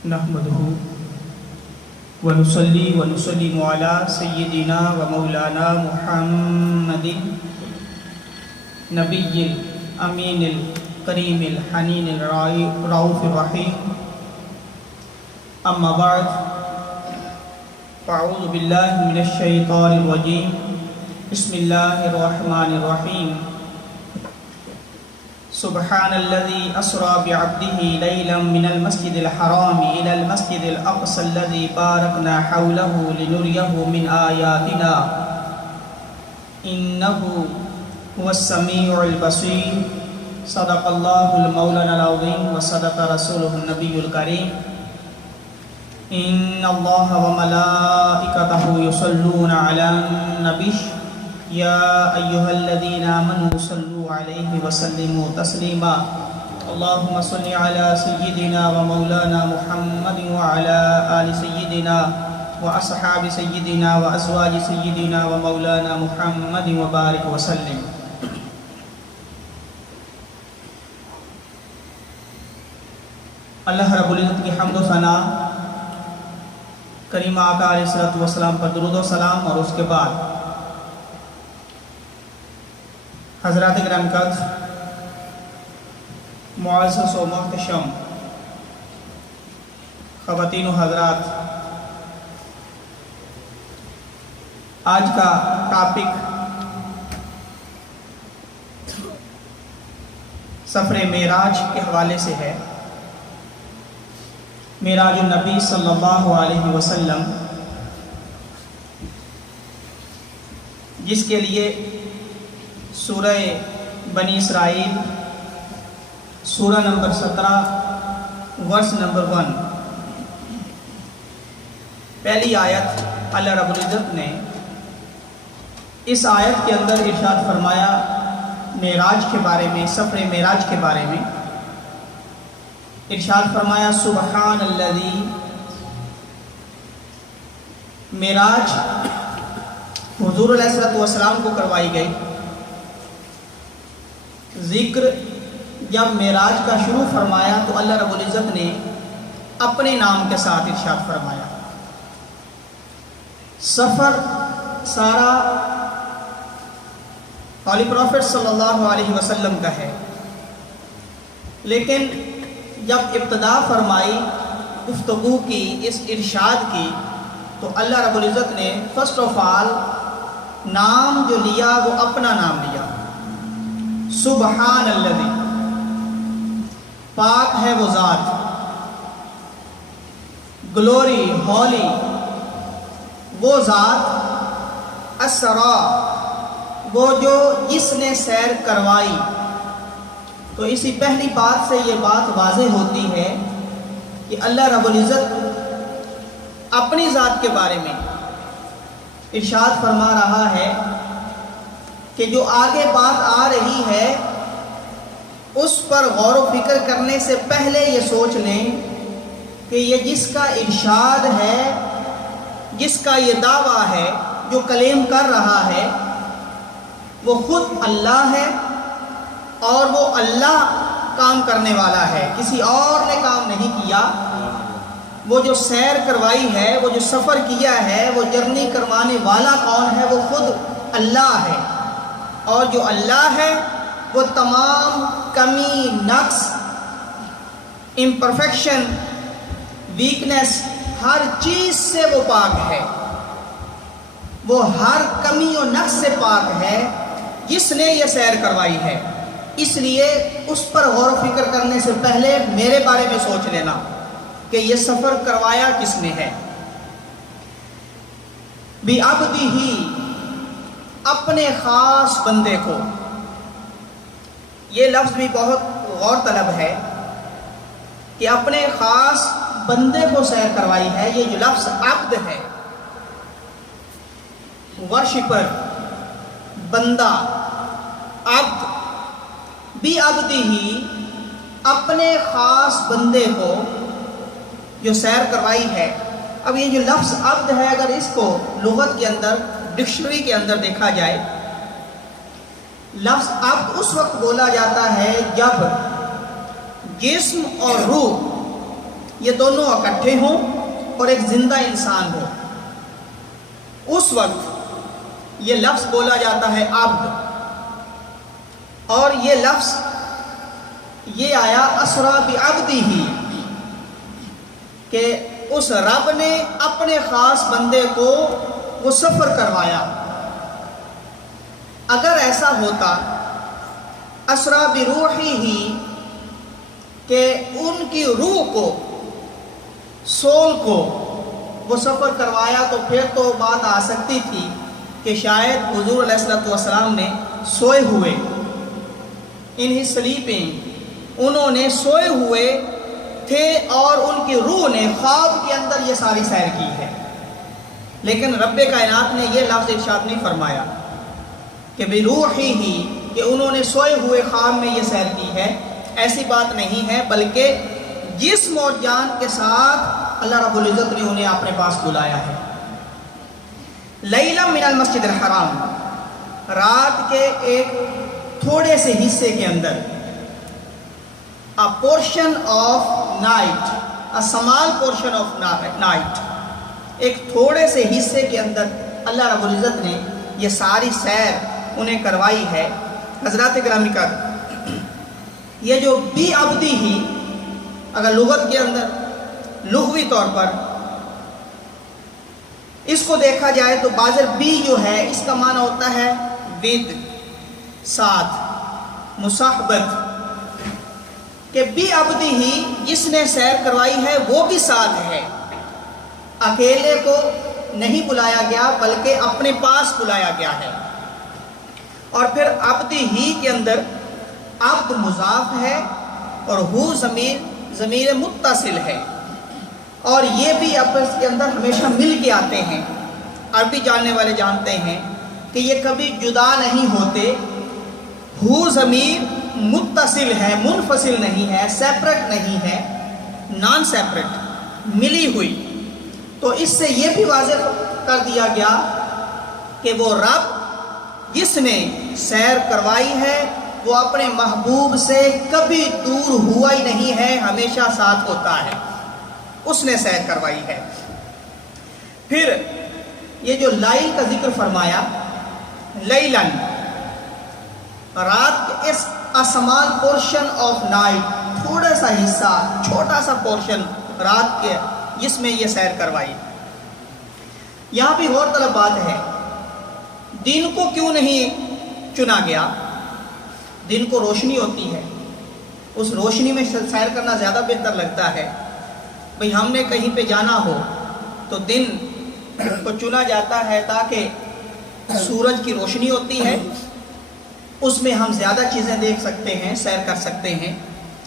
نحمده ونصلي ونسلم على سيدنا ومولانا محمد نبي الأمين الكريم الحنين الرؤوف الرحيم. أما بعد فأعوذ بالله من الشيطان الرجيم. بسم الله الرحمن الرحيم. سبحان الذي أسرى بعبده ليلا من المسجد الحرام إلى المسجد الأقصى الذي باركنا حوله لنريه من آياتنا إنه هو السميع البصير. صدق الله المولانا العظيم وصدق رسوله النبي الكريم. إن الله وملائكته يصلون على النبي يا أيها الذين آمنوا صلوا عليه وسلموا تسليما. اللهم صل على سيدنا ومولانا محمد وعلى آل سيدنا وأصحاب سيدنا وأزواج سيدنا ومولانا محمد وبارك وسلم. اللہ رب العزت کی حمد و ثنا، کریم آقا علیہ الصلوۃ والسلام پر درود و سلام، اور اس کے بعد حضرات کرام قدر، معزز و محتشم خواتین و حضرات، آج کا ٹاپک سفر معراج کے حوالے سے ہے. معراج النبی صلی اللہ علیہ وسلم، جس کے لیے سورہ بنی اسرائیل سورہ نمبر 17 ورس نمبر 1، پہلی آیت اللہ رب العزت نے اس آیت کے اندر ارشاد فرمایا معراج کے بارے میں، سفر معراج کے بارے میں. ارشاد فرمایا سبحان الذی، معراج حضور علیہ الصلوۃ والسلام کو کروائی گئی. ذکر جب معراج کا شروع فرمایا تو اللہ رب العزت نے اپنے نام کے ساتھ ارشاد فرمایا. سفر سارا ہولی پروفٹ صلی اللہ علیہ وسلم کا ہے، لیکن جب ابتدا فرمائی گفتگو کی، اس ارشاد کی، تو اللہ رب العزت نے فرسٹ آف آل نام جو لیا وہ اپنا نام لیا. سبحان الذی، پاک ہے وہ ذات، گلوری ہولی وہ ذات، اسرا وہ جو جس نے سیر کروائی. تو اسی پہلی بات سے یہ بات واضح ہوتی ہے کہ اللہ رب العزت اپنی ذات کے بارے میں ارشاد فرما رہا ہے کہ جو آگے بات آ رہی ہے اس پر غور و فکر کرنے سے پہلے یہ سوچ لیں کہ یہ جس کا ارشاد ہے، جس کا یہ دعویٰ ہے، جو کلیم کر رہا ہے، وہ خود اللہ ہے، اور وہ اللہ کام کرنے والا ہے، کسی اور نے کام نہیں کیا. وہ جو سیر کروائی ہے، وہ جو سفر کیا ہے، وہ جرنی کروانے والا کون ہے؟ وہ خود اللہ ہے. اور جو اللہ ہے وہ تمام کمی، نقص، امپرفیکشن، ویکنس، ہر چیز سے وہ پاک ہے. وہ ہر کمی و نقص سے پاک ہے جس نے یہ سیر کروائی ہے. اس لیے اس پر غور و فکر کرنے سے پہلے میرے بارے میں سوچ لینا کہ یہ سفر کروایا کس نے ہے. بِعَبْدِهِ، اپنے خاص بندے کو. یہ لفظ بھی بہت غور طلب ہے کہ اپنے خاص بندے کو سیر کروائی ہے. یہ جو لفظ عبد ہے، ورشپر، بندہ، عبد. بِعَبْدِهِ، اپنے خاص بندے کو جو سیر کروائی ہے. اب یہ جو لفظ عبد ہے، اگر اس کو لغت کے اندر، ڈکشنری کے اندر دیکھا جائے، لفظ عبد اس وقت بولا جاتا ہے جب جسم اور روح یہ دونوں اکٹھے ہوں اور ایک زندہ انسان ہو، اس وقت یہ لفظ بولا جاتا ہے عبد، اور یہ لفظ یہ آیا اسرا بعبدہ، کہ اس رب نے اپنے خاص بندے کو وہ سفر کروایا۔ اگر ایسا ہوتا اسرا بروحہ، کہ ان کی روح کو، سول کو وہ سفر کروایا، تو پھر تو بات آ سکتی تھی کہ شاید حضور علیہ السلام نے سوئے ہوئے، انہی سلیپنگ، انہوں نے سوئے ہوئے تھے اور ان کی روح نے خواب کے اندر یہ ساری سیر کی ہے۔ لیکن رب کائنات نے یہ لفظ ارشاد نہیں فرمایا کہ بروحہ، کہ انہوں نے سوئے ہوئے خواب میں یہ سیر کی ہے، ایسی بات نہیں ہے، بلکہ جسم اور جان کے ساتھ اللہ رب العزت نے انہیں اپنے پاس بلایا ہے۔ لیلا من المسجد الحرام، رات کے ایک تھوڑے سے حصے کے اندر، a portion of night, a small portion of night، ایک تھوڑے سے حصے کے اندر اللہ رب العزت نے یہ ساری سیر انہیں کروائی ہے۔ حضرات گرامی کا یہ جو بی عبدی ہی، اگر لغت کے اندر لغوی طور پر اس کو دیکھا جائے تو بازر بی جو ہے اس کا معنی ہوتا ہے ود، ساتھ، مصاحبت، کہ بی عبدی ہی، جس نے سیر کروائی ہے وہ بھی ساتھ ہے، اکیلے کو نہیں بلایا گیا بلکہ اپنے پاس بلایا گیا ہے۔ اور پھر عبدی ہی کے اندر عبد مضاف ہے اور ہو ضمیر متصل ہے، اور یہ بھی آپس کے اندر ہمیشہ مل کے آتے ہیں۔ عربی جاننے والے جانتے ہیں کہ یہ کبھی جدا نہیں ہوتے، ہو ضمیر متصل ہے، منفصل نہیں ہے، سیپریٹ نہیں ہے، نان سیپریٹ، ملی ہوئی۔ تو اس سے یہ بھی واضح کر دیا گیا کہ وہ رب جس نے سیر کروائی ہے وہ اپنے محبوب سے کبھی دور ہوا ہی نہیں ہے، ہمیشہ ساتھ ہوتا ہے، اس نے سیر کروائی ہے۔ پھر یہ جو لائل کا ذکر فرمایا، لیلن، رات کے اس اسمال پورشن آف نائٹ، تھوڑا سا حصہ، چھوٹا سا پورشن رات کے، جس میں یہ سیر کروائی۔ یہاں بھی غور طلب بات ہے، دن کو کیوں نہیں چنا گیا؟ دن کو روشنی ہوتی ہے، اس روشنی میں سیر کرنا زیادہ بہتر لگتا ہے۔ بھئی ہم نے کہیں پہ جانا ہو تو دن کو چنا جاتا ہے تاکہ سورج کی روشنی ہوتی ہے، اس میں ہم زیادہ چیزیں دیکھ سکتے ہیں، سیر کر سکتے ہیں۔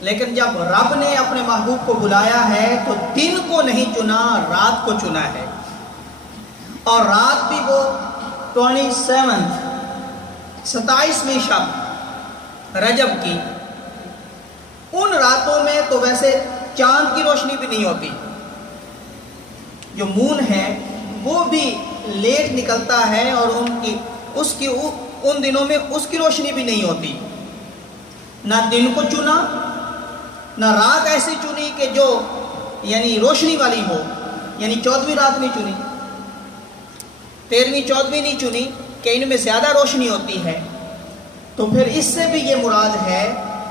لیکن جب رب نے اپنے محبوب کو بلایا ہے تو دن کو نہیں چنا، رات کو چنا ہے، اور رات بھی وہ 27ویں شب رجب کی، ان راتوں میں تو ویسے چاند کی روشنی بھی نہیں ہوتی، جو مون ہے وہ بھی لیٹ نکلتا ہے، اور ان دنوں میں اس کی روشنی بھی نہیں ہوتی۔ نہ دن کو چنا، نہ رات ایسی چنی کہ جو یعنی روشنی والی ہو، یعنی 14ویں رات نہیں چنی، 13ویں 14ویں نہیں چنی کہ ان میں زیادہ روشنی ہوتی ہے۔ تو پھر اس سے بھی یہ مراد ہے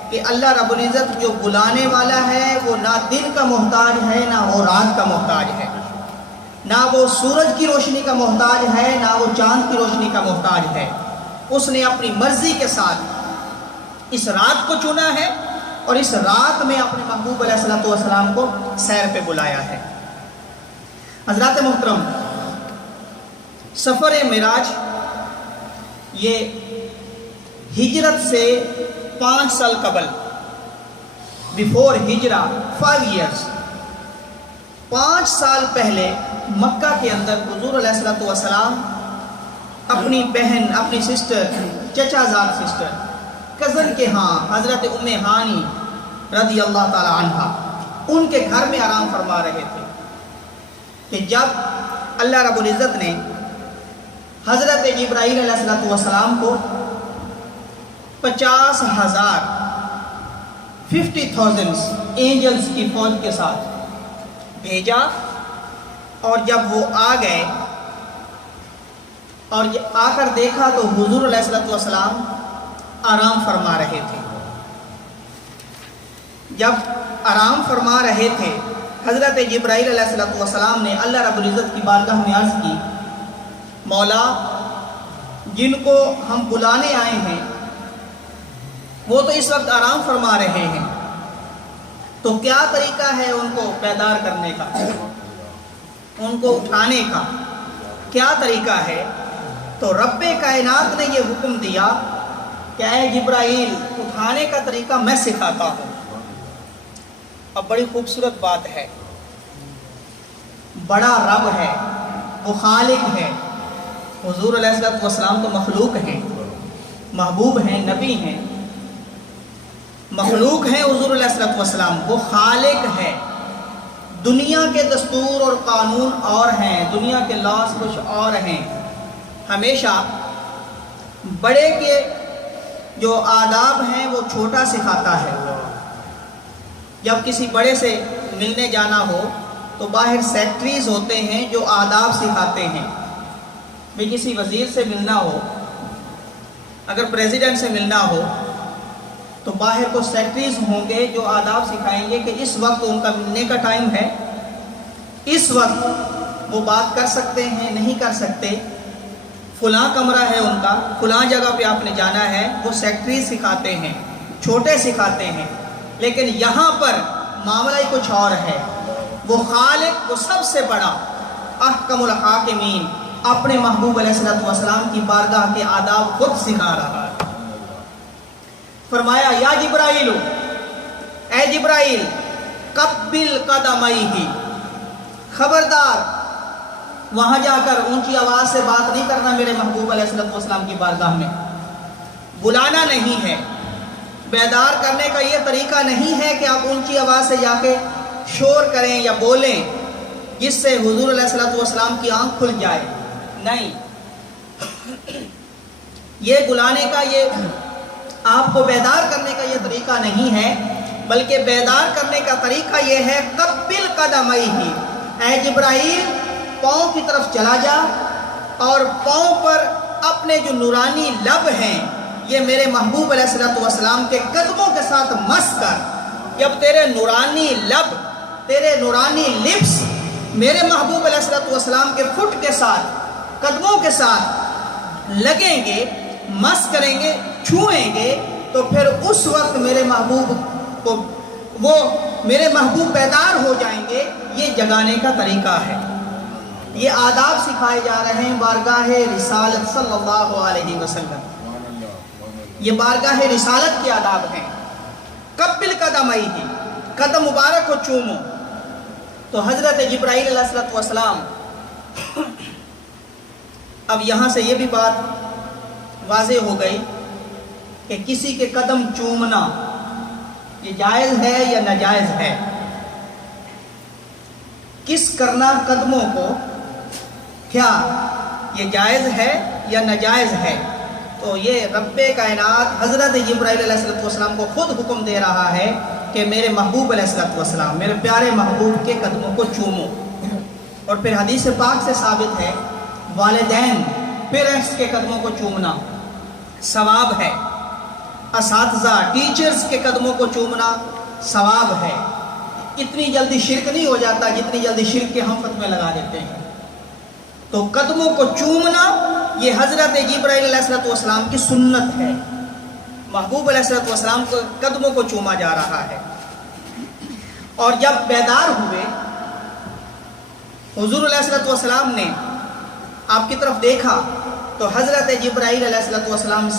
کہ اللہ رب العزت جو بلانے والا ہے وہ نہ دن کا محتاج ہے، نہ وہ رات کا محتاج ہے، نہ وہ سورج کی روشنی کا محتاج ہے، نہ وہ چاند کی روشنی کا محتاج ہے۔ اس نے اپنی مرضی کے ساتھ اس رات کو چنا ہے اور اس رات میں اپنے محبوب علیہ السلام کو سیر پہ بلایا ہے۔ حضرات محترم، سفر معراج یہ ہجرت سے 5 سال قبل، بیفور ہجرہ 5 ایئرز، 5 سال پہلے مکہ کے اندر حضور علیہ السلام اپنی بہن، اپنی سسٹر، چچا زاد سسٹر، کزن کے ہاں حضرت ام ہانی رضی اللہ تعالی عنہ، ان کے گھر میں آرام فرما رہے تھے کہ جب اللہ رب العزت نے حضرت جبرائیل علیہ السلام کو 50,000 اینجلز کی فوج کے ساتھ بھیجا، اور جب وہ آ گئے اور آ کر دیکھا تو حضور علیہ الصلوۃ والسلام آرام فرما رہے تھے۔ جب آرام فرما رہے تھے، حضرت جبرائیل علیہ الصلوۃ والسلام نے اللہ رب العزت کی بارگاہ میں عرض کی، مولا جن کو ہم بلانے آئے ہیں وہ تو اس وقت آرام فرما رہے ہیں، تو کیا طریقہ ہے ان کو بیدار کرنے کا، ان کو اٹھانے کا کیا طریقہ ہے؟ تو رب کائنات نے یہ حکم دیا کہ اے جبرائیل اٹھانے کا طریقہ میں سکھاتا ہوں۔ اب بڑی خوبصورت بات ہے، بڑا رب ہے، وہ خالق ہے۔ حضور علیہ الصلوۃ والسلام تو مخلوق ہیں، محبوب ہیں، نبی ہیں، مخلوق ہیں حضور علیہ الصلوۃ والسلام، وہ خالق ہے۔ دنیا کے دستور اور قانون اور ہیں، دنیا کے لاس کچھ اور ہیں۔ ہمیشہ بڑے کے جو آداب ہیں وہ چھوٹا سکھاتا ہے۔ جب کسی بڑے سے ملنے جانا ہو تو باہر سیکٹریز ہوتے ہیں جو آداب سکھاتے ہیں۔ بھی کسی وزیر سے ملنا ہو، اگر پریزیڈنٹ سے ملنا ہو تو باہر کو سیکٹریز ہوں گے جو آداب سکھائیں گے کہ اس وقت ان کا ملنے کا ٹائم ہے، اس وقت وہ بات کر سکتے ہیں نہیں کر سکتے، فلاں کمرہ ہے ان کا، فلاں جگہ پہ آپ نے جانا ہے، وہ سیکٹریز سکھاتے ہیں، چھوٹے سکھاتے ہیں۔ لیکن یہاں پر معاملہ ہی کچھ اور ہے۔ وہ خالق، وہ سب سے بڑا احکم الحاکمین، اپنے محبوب علیہ الصلوۃ والسلام کی بارگاہ کے آداب خود سکھا رہا ہے۔ فرمایا یا جبرائیل، اے جبرائیل قبل قدمیہ، خبردار وہاں جا کر اونچی آواز سے بات نہیں کرنا میرے محبوب علیہ الصلوۃ والسلام کی بارگاہ میں، بلانا نہیں ہے۔ بیدار کرنے کا یہ طریقہ نہیں ہے کہ آپ اونچی آواز سے جا کے شور کریں یا بولیں جس سے حضور علیہ الصلوۃ والسلام کی آنکھ کھل جائے، نہیں، یہ بلانے کا، یہ آپ کو بیدار کرنے کا یہ طریقہ نہیں ہے، بلکہ بیدار کرنے کا طریقہ یہ ہے قبل قدمیہ، اے جبرائیل پاؤں کی طرف چلا جا اور پاؤں پر اپنے جو نورانی لب ہیں یہ میرے محبوب علیہ الصلوۃ والسلام کے قدموں کے ساتھ مس کر۔ جب تیرے نورانی لب، تیرے نورانی لپس میرے محبوب علیہ الصلوۃ والسلام کے فٹ کے ساتھ، قدموں کے ساتھ لگیں گے، مس کریں گے، چھوئیں گے، تو پھر اس وقت میرے محبوب کو، وہ میرے محبوب بیدار ہو جائیں گے۔ یہ جگانے کا طریقہ ہے، یہ آداب سکھائے جا رہے ہیں بارگاہ رسالت صلی اللہ علیہ وسلم۔ یہ بارگاہ رسالت کے آداب ہیں۔ قبل قدمیہ، قدم مبارک کو چومو۔ تو حضرت جبرائیل علیہ الصلوۃ والسلام، اب یہاں سے یہ بھی بات واضح ہو گئی کہ کسی کے قدم چومنا یہ جائز ہے یا ناجائز ہے، کس کرنا قدموں کو، کیا یہ جائز ہے یا ناجائز ہے؟ تو یہ رب کائنات حضرت جبرائیل علیہ الصلوۃ والسلام کو خود حکم دے رہا ہے کہ میرے محبوب علیہ الصلوۃ والسلام، میرے پیارے محبوب کے قدموں کو چومو۔ اور پھر حدیث پاک سے ثابت ہے والدین، پیرنٹس کے قدموں کو چومنا ثواب ہے، اساتذہ، ٹیچرز کے قدموں کو چومنا ثواب ہے۔ اتنی جلدی شرک نہیں ہو جاتا جتنی جلدی شرک کے ہم فتوے لگا دیتے ہیں۔ تو قدموں کو چومنا یہ حضرت جبرائیل علیہ الصلوۃ والسلام کی سنت ہے، محبوب علیہ الصلوۃ والسلام کو قدموں کو چوما جا رہا ہے۔ اور جب بیدار ہوئے حضور علیہ الصلوۃ والسلام نے آپ کی طرف دیکھا تو حضرت جبرائیل علیہ الصلوۃ والسلام